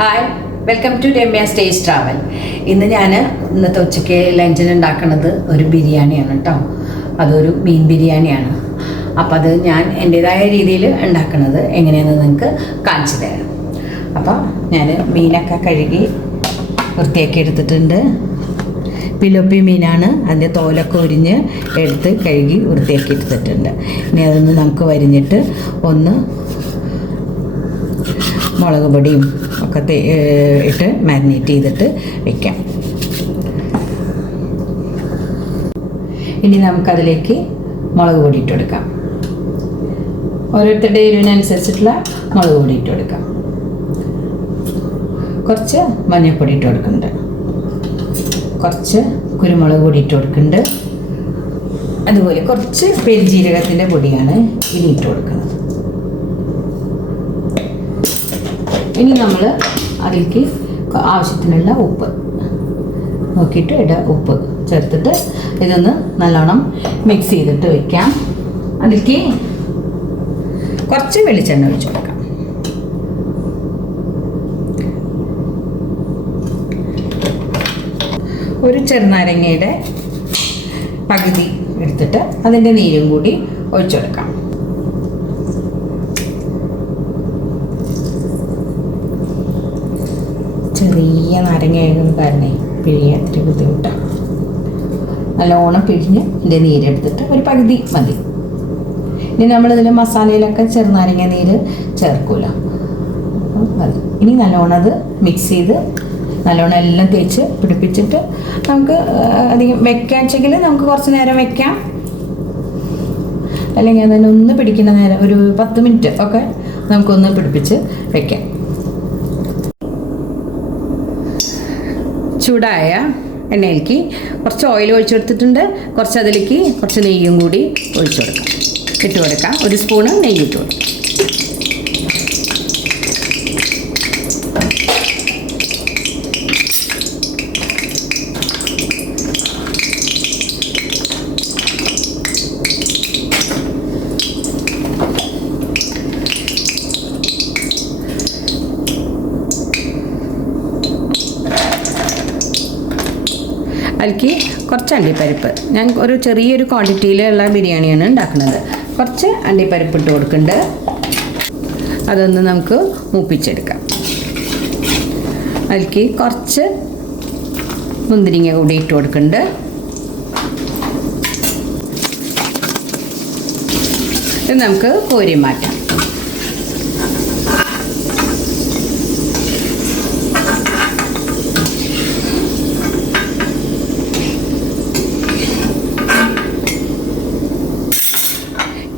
Hi, welcome to Ramya's taste travel. ഇന്നത്തെ ഉച്ചയ്ക്ക് ലഞ്ചിന് ഉണ്ടാക്കുന്നത് ഒരു ബിരിയാണിയാണ് കേട്ടോ. അതൊരു മീൻ ബിരിയാണിയാണ്. അപ്പം അത് ഞാൻ എൻ്റേതായ രീതിയിൽ ഉണ്ടാക്കുന്നത് എങ്ങനെയാണെന്ന് നിങ്ങൾക്ക് കാണിച്ചു തരാം. അപ്പം ഞാൻ മീനൊക്കെ കഴുകി വൃത്തിയാക്കി എടുത്തിട്ടുണ്ട്. പിലോപ്പി മീനാണ്. അതിൻ്റെ തോലൊക്കെ ഉരിഞ്ഞ് എടുത്ത് കഴുകി വൃത്തിയാക്കി എടുത്തിട്ടുണ്ട്. ഇനി അതൊന്ന് നമുക്ക് വരിഞ്ഞിട്ട് ഒന്ന് മുളക് പൊടിയും ഒക്കെ ഇട്ട് മാരിനേറ്റ് ചെയ്തിട്ട് വയ്ക്കാം. ഇനി നമുക്കതിലേക്ക് മുളക് പൊടി ഇട്ട് കൊടുക്കാം. ഓരോരുത്തരുടെ എരിവിനനുസരിച്ചിട്ടുള്ള മുളക് പൊടി ഇട്ട് കൊടുക്കാം. കുറച്ച് മഞ്ഞൾപ്പൊടി ഇട്ട് കൊടുക്കുന്നുണ്ട്. കുറച്ച് കുരുമുളക് പൊടി ഇട്ട് കൊടുക്കുന്നുണ്ട്. അതുപോലെ കുറച്ച് പെരുംജീരകത്തിൻ്റെ പൊടിയാണ് ഇനി ഇട്ട് കൊടുക്കുന്നത്. ഇനി നമ്മൾ അതിലേക്ക് ആവശ്യത്തിനുള്ള ഉപ്പ് നോക്കിയിട്ട് ഉപ്പ് ചേർത്തിട്ട് ഇതൊന്ന് നല്ലോണം മിക്സ് ചെയ്തിട്ട് വയ്ക്കാം. അതിലേക്ക് കുറച്ച് വെളിച്ചെണ്ണ ഒഴിച്ച് കൊടുക്കാം. ഒരു ചെറുനാരങ്ങയുടെ പകുതി എടുത്തിട്ട് അതിൻ്റെ നീരും കൂടി ഒഴിച്ചു കൊടുക്കാം. ചെറിയ നാരങ്ങ ആയതുകൊണ്ട് കാരണം പിഴിയാൻ ഇത്തിരി ബുദ്ധിമുട്ടാണ്. നല്ലോണം പിഴിഞ്ഞ് ഇതിൻ്റെ നീരെടുത്തിട്ട് ഒരു പകുതി മതി. ഇനി നമ്മളിതിൽ മസാലയിലൊക്കെ ചെറുനാരങ്ങ നീര് ചേർക്കൂല, മതി. ഇനി നല്ലോണം അത് മിക്സ് ചെയ്ത് നല്ലോണം എല്ലാം തേച്ച് പിടിപ്പിച്ചിട്ട് നമുക്ക് അധികം വെക്കാൻ വെച്ചെങ്കിൽ നമുക്ക് കുറച്ച് നേരം വെക്കാം. അല്ലെങ്കിൽ അതിനെ ഒന്ന് പിടിക്കുന്ന നേരം ഒരു 10 മിനിറ്റ് ഒക്കെ നമുക്കൊന്ന് പിടിപ്പിച്ച് വെക്കാം. ചൂടായ എണ്ണയിലേക്ക് കുറച്ച് ഓയിൽ ഒഴിച്ചു കൊടുത്തിട്ടുണ്ട്. കുറച്ച് അതിലേക്ക് കുറച്ച് നെയ്യും കൂടി ഇട്ട് കൊടുക്കാം. ഒരു സ്പൂണ് നെയ്യ് ഇട്ട് കൊടുക്കാം. അതിലേക്ക് കുറച്ച് അണ്ടിപ്പരിപ്പ്, ഞാൻ ഒരു ചെറിയൊരു ക്വാണ്ടിറ്റിയിലുള്ള ബിരിയാണിയാണ് ഉണ്ടാക്കുന്നത്. കുറച്ച് അണ്ടിപ്പരിപ്പ് ഇട്ട് കൊടുക്കുന്നുണ്ട്. അതൊന്ന് നമുക്ക് മൂപ്പിച്ചെടുക്കാം. അതിലേക്ക് കുറച്ച് മുന്തിരിങ്ങ കൂടി ഇട്ട് കൊടുക്കുന്നുണ്ട്. ഇത് നമുക്ക് കോരി മാറ്റാം.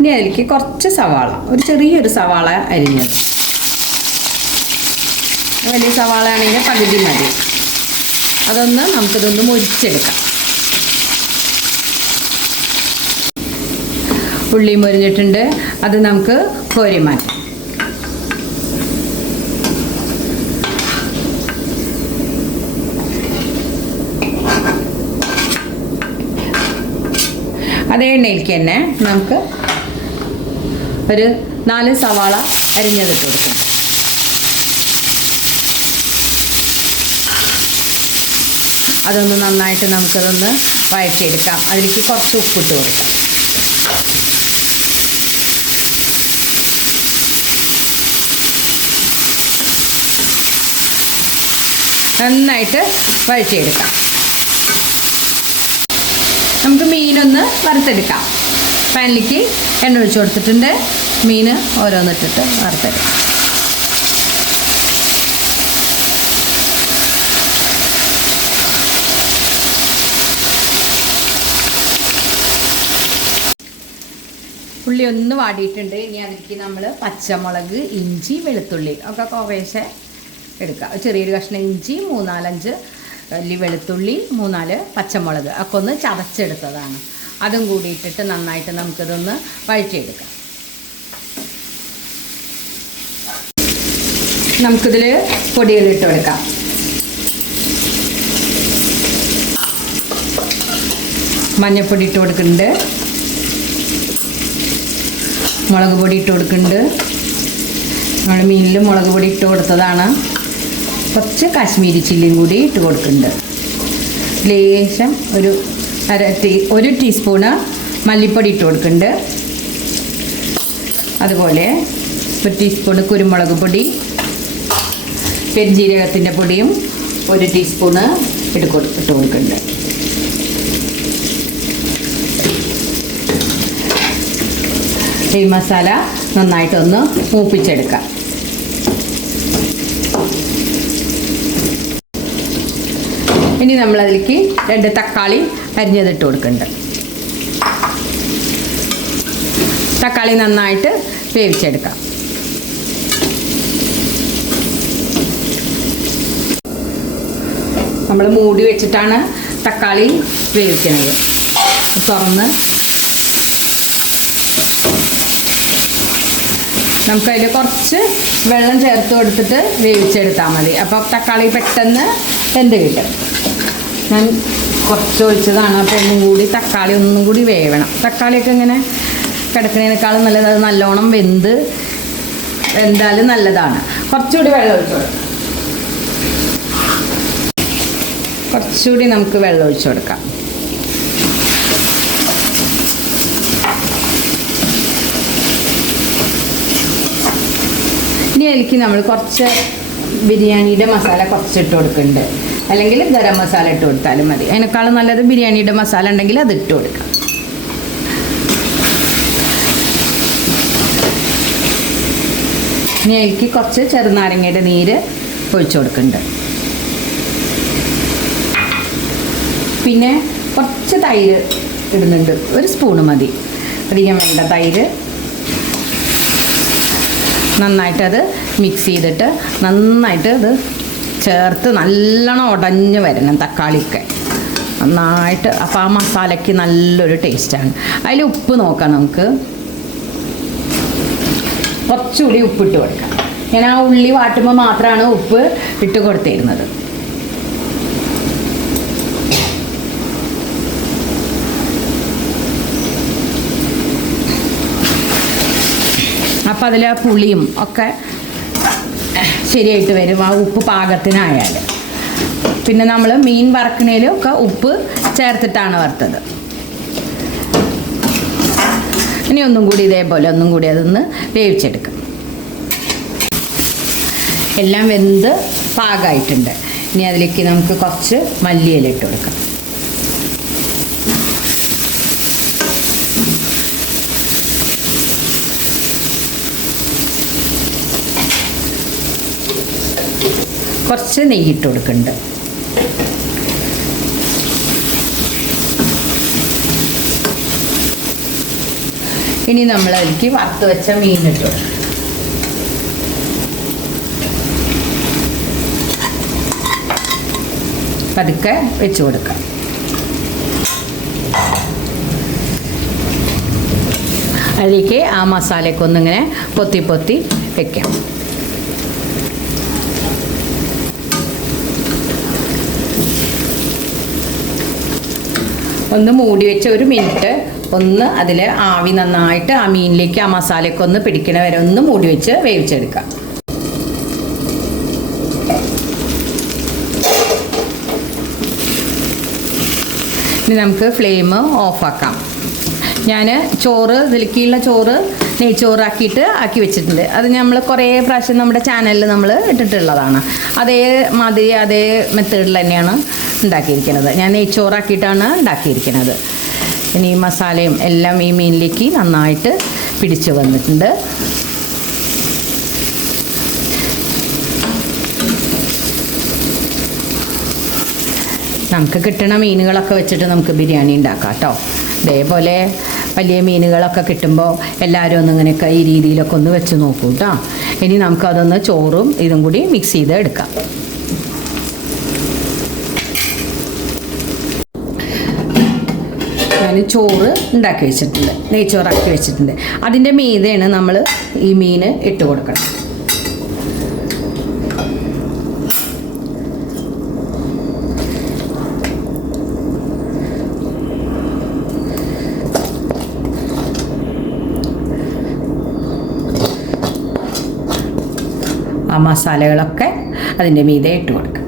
ഇനി അതിലേക്ക് കുറച്ച് സവാള, ഒരു ചെറിയൊരു സവാള അരിഞ്ഞത്, വലിയ സവാള ആണെങ്കിൽ പകുതി മതി. നമുക്കിതൊന്ന് മൊരിച്ചെടുക്കാം. ഉള്ളി മൊരിഞ്ഞിട്ടുണ്ട്. അത് നമുക്ക് കോരി മാറ്റാം. അതേ എണ്ണയിലേക്ക് തന്നെ നമുക്ക് ഒരു 4 സവാള അരിഞ്ഞതിട്ട് കൊടുക്കും. അതൊന്ന് നന്നായിട്ട് നമുക്കതൊന്ന് വഴറ്റിയെടുക്കാം. അതിലേക്ക് കുറച്ച് ഉപ്പിട്ട് കൊടുക്കാം. നന്നായിട്ട് വഴറ്റിയെടുക്കാം. നമുക്ക് മീനൊന്ന് വറുത്തെടുക്കാം. പാനിലേക്ക് എണ്ണ ഒഴിച്ച് കൊടുത്തിട്ടുണ്ട്. മീൻ ഓരോന്നിട്ടിട്ട് വറുത്തെടുക്കാം. ഉള്ളി ഒന്ന് വാടിയിട്ടുണ്ട്. ഇനി അതിലേക്ക് നമ്മൾ പച്ചമുളക്, ഇഞ്ചി, വെളുത്തുള്ളി ഒക്കെ കുറേശ്ശെ എടുക്കുക. ചെറിയൊരു കഷ്ണം ഇഞ്ചി, 3-4 അല്ലി വെളുത്തുള്ളി, 3-4 പച്ചമുളക് ഒക്കെ ഒന്ന് ചതച്ചെടുത്തതാണ്. അതും കൂടി ഇട്ടിട്ട് നന്നായിട്ട് നമുക്കിതൊന്ന് വഴറ്റിയെടുക്കാം. നമുക്കിതിൽ പൊടികളിട്ട് കൊടുക്കാം. മഞ്ഞൾപ്പൊടി ഇട്ട് കൊടുക്കുന്നുണ്ട്. മുളക് പൊടി ഇട്ട് കൊടുക്കുന്നുണ്ട്. നമ്മൾ മീനിൽ മുളക് പൊടി ഇട്ട് കൊടുത്തതാണ്. കുറച്ച് കാശ്മീരി ചില്ലിയും കൂടി ഇട്ട് കൊടുക്കുന്നുണ്ട്. ലേശം ഒരു ടീസ്പൂണ് മല്ലിപ്പൊടി ഇട്ട് കൊടുക്കുന്നുണ്ട്. അതുപോലെ 1 ടീസ്പൂണ് കുരുമുളക് പൊടി, പെരുംജീരകത്തിൻ്റെ പൊടിയും 1 ടീസ്പൂണ് ഇട്ട് കൊടുക്കുന്നുണ്ട്. ഈ മസാല നന്നായിട്ടൊന്ന് മൂപ്പിച്ചെടുക്കാം. ഇനി നമ്മളതിലേക്ക് 2 തക്കാളി അരിഞ്ഞതിട്ട് കൊടുക്കുന്നുണ്ട്. തക്കാളി നന്നായിട്ട് വേവിച്ചെടുക്കാം. നമ്മൾ മൂടി വെച്ചിട്ടാണ് തക്കാളി വേവിക്കുന്നത്. തുറന്ന് നമുക്കതിൽ കുറച്ച് വെള്ളം ചേർത്ത് കൊടുത്തിട്ട് വേവിച്ചെടുത്താൽ മതി. അപ്പോൾ തക്കാളി പെട്ടെന്ന് വെന്ത് കിട്ടും. ഞാൻ കുറച്ച് ഒഴിച്ചതാണ്. അപ്പോൾ തക്കാളി ഒന്നും കൂടി വേവണം. തക്കാളിയൊക്കെ ഇങ്ങനെ കിടക്കുന്നതിനേക്കാളും നല്ലത് അത് നല്ലോണം വെന്താലും നല്ലതാണ്. കുറച്ചുകൂടി വെള്ളം ഒഴിച്ചു കൊടുക്കാം. കുറച്ചുകൂടി നമുക്ക് വെള്ളം ഒഴിച്ചു കൊടുക്കാം. ഇനി അതിലേക്ക് നമ്മൾ കുറച്ച് ബിരിയാണിയുടെ മസാല കുറച്ചിട്ട് കൊടുക്കുന്നുണ്ട്. അല്ലെങ്കിൽ ഗരം മസാല ഇട്ട് കൊടുത്താലും മതി. അതിനേക്കാളും നല്ലത് ബിരിയാണിയുടെ മസാല ഉണ്ടെങ്കിൽ അത് ഇട്ട് കൊടുക്കാം. ഇനി അതിലേക്ക് കുറച്ച് ചെറുനാരങ്ങയുടെ നീര് ഒഴിച്ചു കൊടുക്കുന്നുണ്ട്. പിന്നെ കുറച്ച് തൈര് ഇടുന്നുണ്ട്. 1 സ്പൂണ് മതി, അധികം വേണ്ട തൈര്. നന്നായിട്ടത് മിക്സ് ചെയ്തിട്ട് നന്നായിട്ട് അത് ചേർത്ത് നല്ലോണം ഉടഞ്ഞ് വരണം തക്കാളിയൊക്കെ നന്നായിട്ട്. അപ്പോൾ ആ മസാലയ്ക്ക് നല്ലൊരു ടേസ്റ്റാണ്. അതിൽ ഉപ്പ് നോക്കാം നമുക്ക്. കുറച്ചുകൂടി ഉപ്പിട്ട് കൊടുക്കാം. ഞാൻ ആ ഉള്ളി വാട്ടുമ്പോൾ മാത്രമാണ് ഉപ്പ് ഇട്ട് കൊടുത്തിരുന്നത്. അപ്പം അതിൽ ആ പുളിയും ഒക്കെ ശരിയായിട്ട് വരും, ആ ഉപ്പ് പാകത്തിനായാൽ. പിന്നെ നമ്മൾ മീൻ വറക്കണേലും ഒക്കെ ഉപ്പ് ചേർത്തിട്ടാണ് വറുത്തത്. ഇനി ഒന്നും കൂടി ഇതേപോലെ ഒന്നും കൂടി അതൊന്ന് വേവിച്ചെടുക്കാം. എല്ലാം വെന്ത് പാകമായിട്ടുണ്ട്. ഇനി അതിലേക്ക് നമുക്ക് കുറച്ച് മല്ലിയില ഇട്ട് കൊടുക്കാം. കുറച്ച് നെയ്യിട്ട് കൊടുക്കുന്നുണ്ട്. ഇനി നമ്മൾ അതിലേക്ക് വറുത്ത് വെച്ച മീനിട്ട് കൊടുക്കും. പതുക്കെ വെച്ച് കൊടുക്കാം. അതിലേക്ക് ആ മസാലയൊക്കെ ഒന്നിങ്ങനെ പൊത്തി പൊത്തി വെക്കാം. ഒന്ന് മൂടി വെച്ച് 1 മിനിറ്റ് ഒന്ന് അതിൽ ആവി നന്നായിട്ട് ആ മീനിലേക്ക് ആ മസാലയൊക്കെ ഒന്ന് പിടിക്കണ വരെ ഒന്ന് മൂടി വെച്ച് വേവിച്ചെടുക്കാം. ഇനി നമുക്ക് ഫ്ലെയിം ഓഫാക്കാം. ഞാൻ ഇതിലേക്കുള്ള ചോറ് നെയ്ച്ചോറാക്കിയിട്ട് ആക്കി വെച്ചിട്ടുണ്ട്. അത് നമ്മൾ കുറേ പ്രാവശ്യം നമ്മുടെ ചാനലിൽ നമ്മൾ ഇട്ടിട്ടുള്ളതാണ്. അതേ മെത്തേഡിൽ തന്നെയാണ് ഉണ്ടാക്കിയിരിക്കുന്നത്. ഞാൻ നെയ്ച്ചോറാക്കിയിട്ടാണ് ഉണ്ടാക്കിയിരിക്കുന്നത്. ഇനി മസാലയും എല്ലാം ഈ മീനിലേക്ക് നന്നായിട്ട് പിടിച്ച് വന്നിട്ടുണ്ട്. നമുക്ക് കിട്ടുന്ന മീനുകളൊക്കെ വെച്ചിട്ട് നമുക്ക് ബിരിയാണി ഉണ്ടാക്കാം കേട്ടോ. ഇതേപോലെ വലിയ മീനുകളൊക്കെ കിട്ടുമ്പോൾ എല്ലാവരും ഇങ്ങനെയൊക്കെ ഈ രീതിയിലൊക്കെ ഒന്ന് വെച്ച് നോക്കൂ കേട്ടോ. ഇനി നമുക്കതൊന്ന് ചോറും ഇതും കൂടി മിക്സ് ചെയ്ത് എടുക്കാം. ഞാൻ ചോറ് ഉണ്ടാക്കി വെച്ചിട്ടുണ്ട്, നെയ്ച്ചോറാക്കി വെച്ചിട്ടുണ്ട്. അതിൻ്റെ മീതെയാണ് നമ്മൾ ഈ മീൻ ഇട്ട് കൊടുക്കണം. ആ മസാലകളൊക്കെ അതിൻ്റെ മീതെ ഇട്ട് കൊടുക്കാം.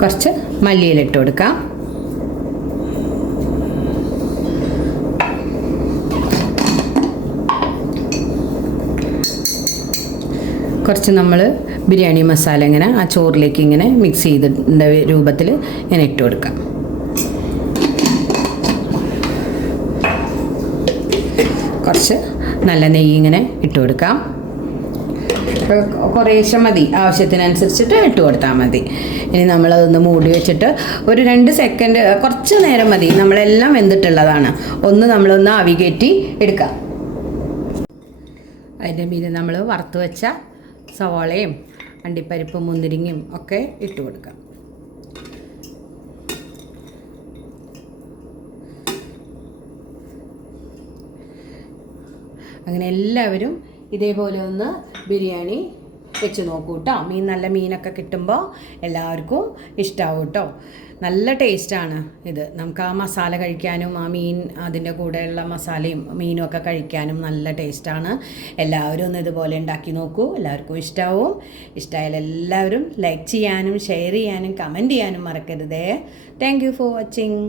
കുറച്ച് മല്ലിയില ഇട്ട് കൊടുക്കാം. കുറച്ച് നമ്മൾ ബിരിയാണി മസാല ഇങ്ങനെ ആ ചോറിലേക്ക് ഇങ്ങനെ മിക്സ് ചെയ്തിൻ്റെ രൂപത്തിൽ ഇങ്ങനെ ഇട്ട് കൊടുക്കാം. കുറച്ച് നല്ല നെയ്യ് ഇങ്ങനെ ഇട്ട് കൊടുക്കാം. കുറേശ്ശെ മതി, ആവശ്യത്തിനനുസരിച്ചിട്ട് ഇട്ട് കൊടുത്താൽ മതി. ഇനി നമ്മളതൊന്ന് മൂടി വെച്ചിട്ട് ഒരു 2 സെക്കൻഡ്, കുറച്ച് നേരം മതി. നമ്മളെല്ലാം വെന്തിട്ടുള്ളതാണ്. നമ്മളൊന്ന് ആവി കയറ്റി എടുക്കാം. അതിൻ്റെ മീതെ നമ്മൾ വറുത്ത് വെച്ച സവാളയും അണ്ടിപ്പരിപ്പും മുന്തിരിങ്ങയും ഒക്കെ ഇട്ട് കൊടുക്കാം. അങ്ങനെ എല്ലാവരും ഇതേപോലെ ഒന്ന് ബിരിയാണി വെച്ച് നോക്കൂ കേട്ടോ. നല്ല മീനൊക്കെ കിട്ടുമ്പോൾ എല്ലാവർക്കും ഇഷ്ടമാവും കേട്ടോ. നല്ല ടേസ്റ്റാണ് ഇത്. നമുക്ക് ആ മസാല കഴിക്കാനും ആ മീൻ അതിൻ്റെ കൂടെയുള്ള മസാലയും മീനും ഒക്കെ കഴിക്കാനും നല്ല ടേസ്റ്റാണ്. എല്ലാവരും ഒന്ന് ഇതുപോലെ ഉണ്ടാക്കി നോക്കൂ, എല്ലാവർക്കും ഇഷ്ടമാവും. ഇഷ്ടമായാൽ എല്ലാവരും ലൈക്ക് ചെയ്യാനും ഷെയർ ചെയ്യാനും കമൻറ്റ് ചെയ്യാനും മറക്കരുതേ. Thank you for watching.